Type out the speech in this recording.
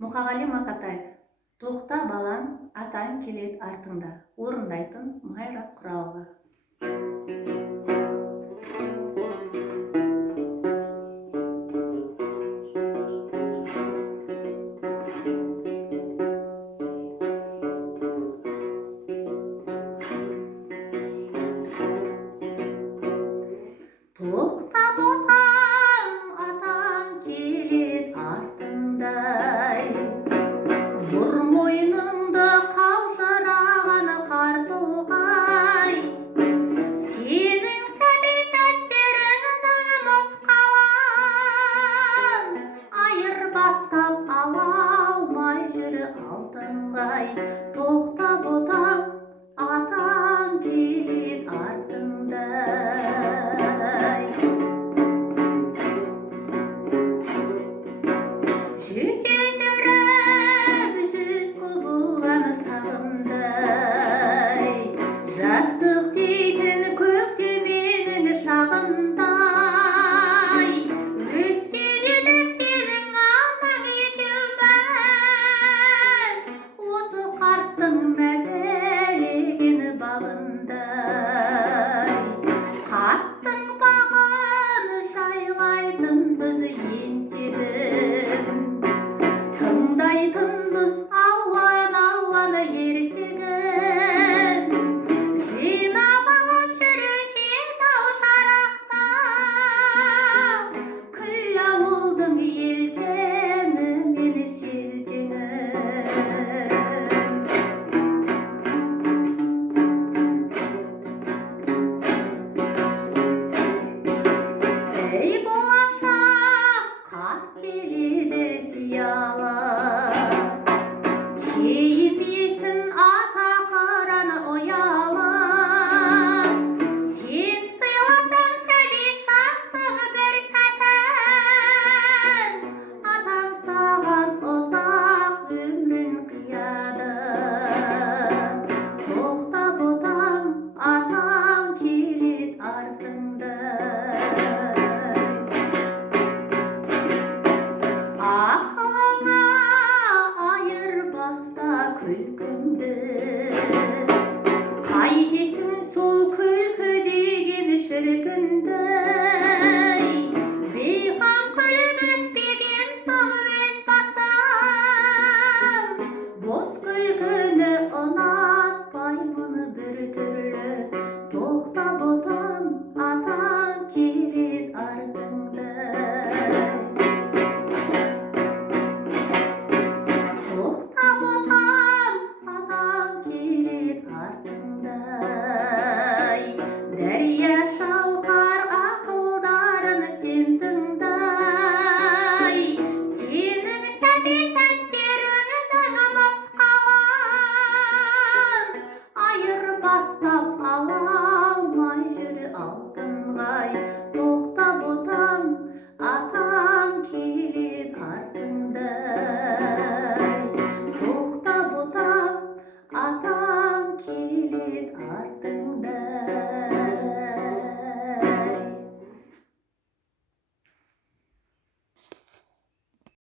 М.Мақатаев. Тоқта балам, атаң келеді артыңда. Орындайтын Майра Куралова. Тоқта ботам, атаң келеді артыңдай. Бұр мойныңды қалжыраған қар толғай. Сенің сәби сәттерің намыс қалам, айырбастап ала алмай жүр алтынғай. Тоқта ботам, атаң келеді артыңдай. Жүрсе жүріп жүз құбылған сағымдай, жастық дейтін көкте менің шағымдай. Өскен едік сенің анаң екеуміз, осы қарттың мәпелеген бағындай. Қарттың